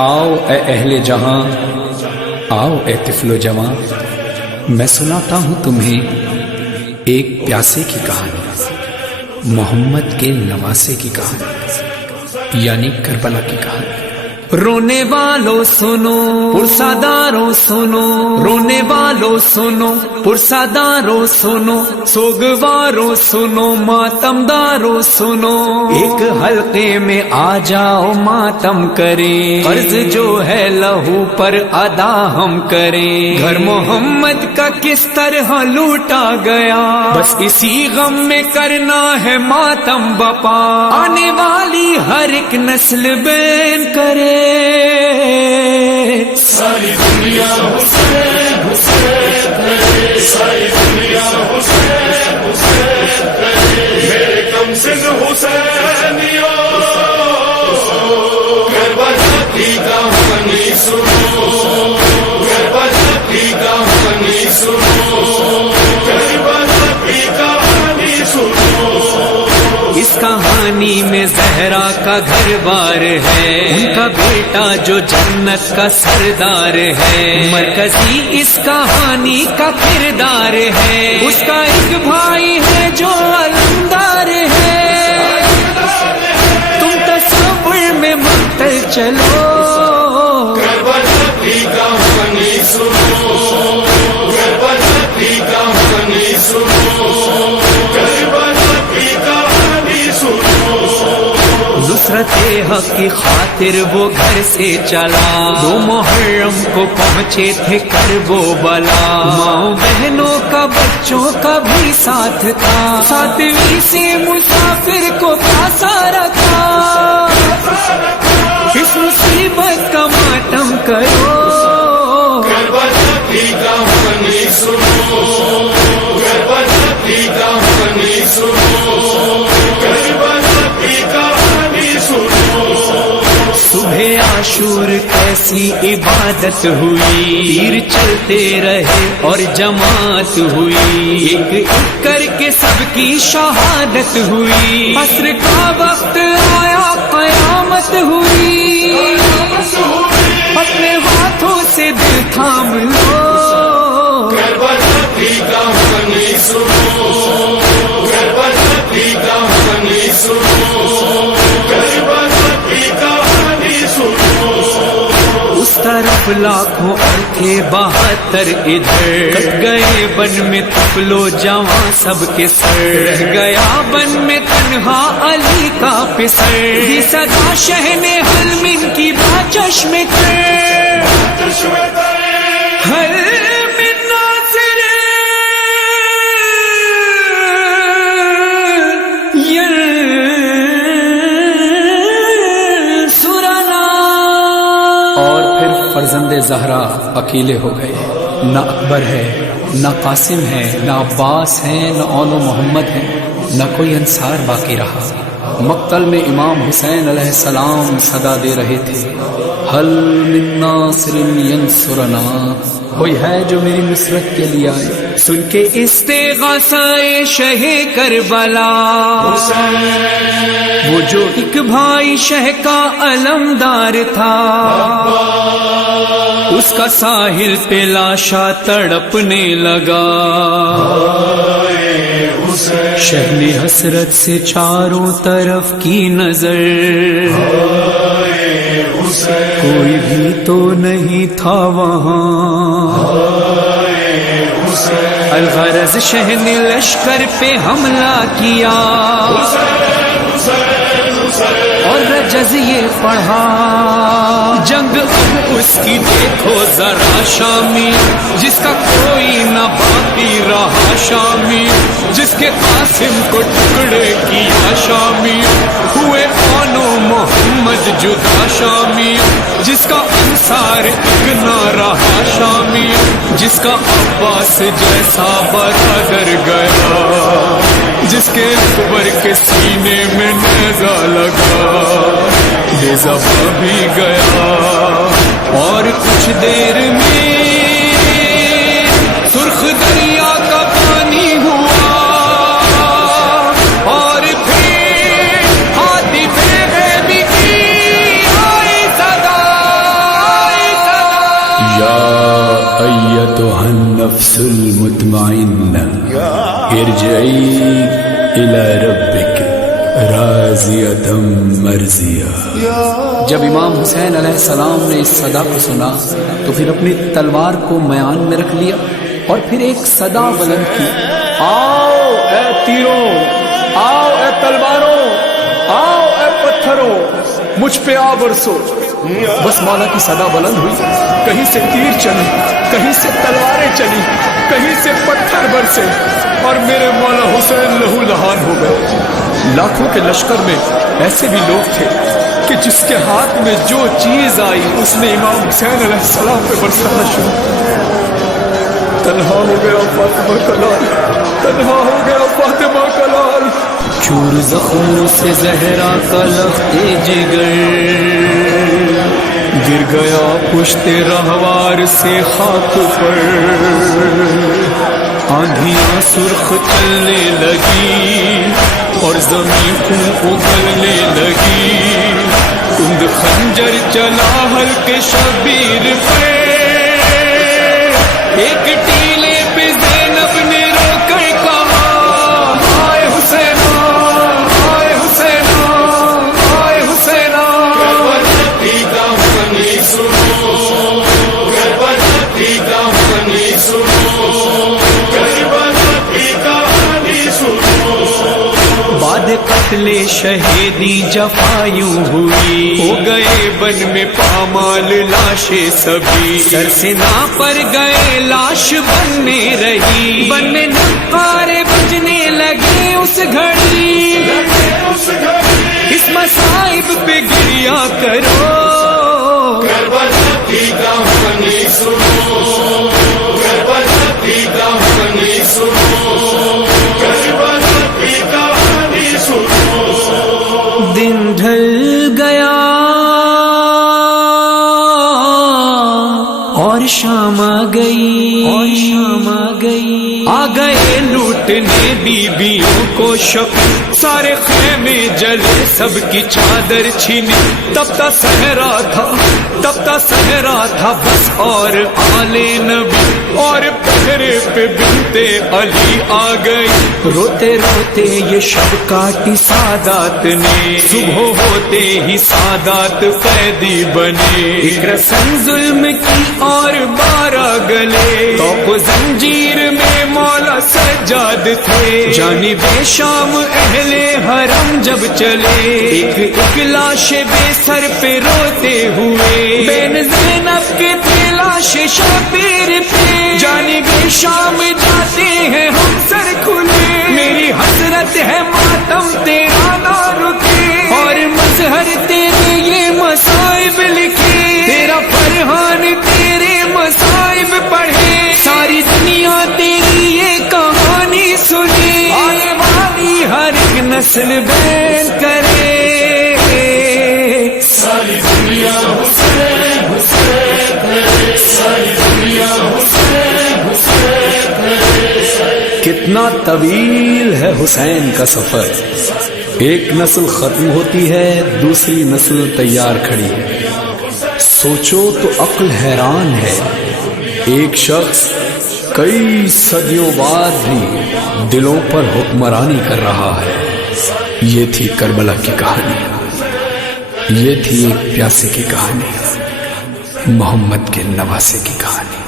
آؤ اے اہل جہاں، آؤ اے طفل و جوان، میں سناتا ہوں تمہیں ایک پیاسے کی کہانی، محمد کے نواسے کی کہانی، یعنی کربلا کی کہانی۔ رونے والوں سنو، پرساداروں سنو، رونے والوں سنو، پرساداروں سنو، سوگواروں سنو، ماتمداروں سنو، ایک حلقے میں آ جاؤ ماتم کریں، قرض جو ہے لہو پر ادا ہم کریں، گھر محمد کا کس طرح لوٹا گیا، بس اسی غم میں کرنا ہے ماتم بپا، آنے والی ہر ایک نسل بین کرے، ساری دنیا حسین حسین کرے، ساری دنیا حسین حسین کرے، میرے کم سن حسینیوں کربلا کی کہانی سنو، کربلا کی کہانی سنو، کربلا کی کہانی سنو۔ اس کہانی میں زہرا کا گھر بار ہے، ان کا بیٹا جو جنت کا سردار ہے، مرکزی اس کہانی کا کردار ہے، اس کا ایک بھائی ہے جو علمدار ہے، تم تصور میں مقتل چلو، کربلا کی کہانی سنو، کربلا کی کہانی سنو، کربلا کی کہانی سنو۔ نصرت حق کی خاطر وہ گھر سے چلا، 2 محرم کو پہنچے تھے کربو بلا، ماں بہنوں کا بچوں کا بھی ساتھ تھا، 7ویں سے مسافر کو پیاسا رکھا، اس مصیبت کا ماتم کرو، کربلا کی کہانی سنو، کربلا کی کہانی سنو، کربلا کی کہانی سنو۔ صبح عاشور کیسی عبادت ہوئی، تیر چلتے رہے اور جماعت ہوئی، ایک ایک کر کے سب کی شہادت ہوئی، عصر کا وقت آیا قیامت ہوئی، اپنے ہاتھوں سے دل تھام لو، کربلا کی کہانی سنو، کربلا کی کہانی سنو، کربلا کی کہانی سنو۔ اس طرف لاکھوں اور تھے 72 ادھر، کٹ گئے بن میں طفل و جوان سب کے سر، رہ گیا بن میں تنہا علی کا پسر، دی صدا شہن حلم ان کی باچشم کر، ہر من ناصر سرنا۔ اور پھر فرزند زہرا اکیلے ہو گئے، نہ اکبر ہے، نہ قاسم ہے، نہ عباس ہیں، نہ اون و محمد ہیں، نہ کوئی انصار باقی رہا۔ مقتل میں امام حسین علیہ السلام صدا دے رہے تھے، حل من ناصر ینصرنا، کوئی ہے جو میری نصرت کے لیے آئے، سن کے استغاثہ شہ کربلا، وہ جو ایک بھائی شہ کا علمدار تھا، اس کا ساحل پہ لاشا تڑپنے لگا، شہن حسرت سے چاروں طرف کی نظر، کوئی بھی تو نہیں تھا وہاں، الغرض شہن لشکر پہ حملہ کیا، اور رجز یہ پڑھا، جنگ اب اس کی دیکھو ذرا شامی، جس کا کوئی نہ باقی رہا شامی، جس کے قاسم کو ٹکڑے کیا شامی، ہوئے اون و محمد جدا شامی، جس کا انصار ایک نہ رہا شامی، جس کا عباس جیسا برادر گیا، جس کے اکبر کے سینے میں نیزہ لگا، نیزہ بھی گیا، اور کچھ دیر میں سرخ دریا کا پانی ہوا، اور پھر ہاتھی پہ غیبی کی آئی صدا، أيتها النفس المطمئنة ارجعي إلى ربك راضية مرضية۔ جب امام حسین علیہ السلام نے اس صدا کو سنا تو پھر اپنی تلوار کو میان میں رکھ لیا اور پھر ایک صدا بلند کی، آؤ اے تیروں، آؤ اے تلواروں، آؤ اے پتھروں، مجھ پہ آ برسو۔ بس مولا کی صدا بلند ہوئی، کہیں سے تیر چلی، کہیں سے تلواریں چلی، کہیں سے پتھر برسے، اور میرے مولا حسین لہو لہان ہو گئے۔ لاکھوں کے لشکر میں ایسے بھی لوگ تھے کہ جس کے ہاتھ میں جو چیز آئی اس نے امام حسین علیہ السلام پہ برسانا شروع کیا۔ تنہا ہو گیا فاطمہ کا لال، تنہا ہو گیا فاطمہ کا لال، چور زخموں سے زہرا کا لخت جگر، گر گیا پشت رہوار سے خاک پر، آندھیاں سرخ چلنے لگی اور زمین خون اگلنے لگی، کند خنجر چلا ہلکے شبیر پہ، ایک ٹیلے پہ زینب نے رو کر کہا، ہائے حسینہ، ہائے حسینہ، ہائے حسینہ۔ کربلا کی کہانی سنو، کربلا کی کہانی سنو، کربلا کی کہانی سنو۔ بعد قتل شہیدی جفایوں ہوئی، ہو گئے بن میں پامال لاشیں سبھی، سر سے نا پر گئے لاش بننے رہی، بننے نقارے بجنے لگے اس گھڑی، اس مصائب پہ گریا کرو۔ کربلا کی کہانی سنو، کربلا کی کہانی سنو، کربلا کی کہانی سنو۔ دن ڈھل گیا اور شام آ گئی، اور شام آ گئی، آ گئے لوٹنے بیویوں کو شب، سارے خیمے جلے سب کی چادر چھینی، تبتا صحرا تھا، تبتا صحرا تھا بس اور آل نبی، اور پہرے پہ بنتے علی آ گئی، روتے روتے یہ شب کاٹی سادات نے، صبح ہوتے ہی سادات قیدی بنے، ایک رسن ظلم کی اور 12 گلے، توق و زنجیر میں مولا سجاد تھے، جانب شام اہل حرم جب چلے، ایک ایک لاش بے سر پہ روتے ہوئے، بین زینب کے تھے لاش شبیر پہ، جانب شام جاتے ہیں ہم سر کھلے، میری حسرت ہے ماتم تیرا نہ رکے، اور مظہر تیرے یہ مصائب لکھے، تیرا فرحان تیرے مصائب پڑھے، ساری دنیا تیری یہ کہانی سنے، آنے والی ہر ایک نسل بیان کرے، ساری دنیا حسین حسین ہے، ساری دنیا حسین حسین ہے۔ کتنا طویل ہے حسین کا سفر، ایک نسل ختم ہوتی ہے دوسری نسل تیار کھڑی ہے، سوچو تو عقل حیران ہے، ایک شخص کئی صدیوں بعد بھی دلوں پر حکمرانی کر رہا ہے۔ یہ تھی کربلا کی کہانی، یہ تھی ایک پیاسے کی کہانی، محمد کے نواسے کی کہانی۔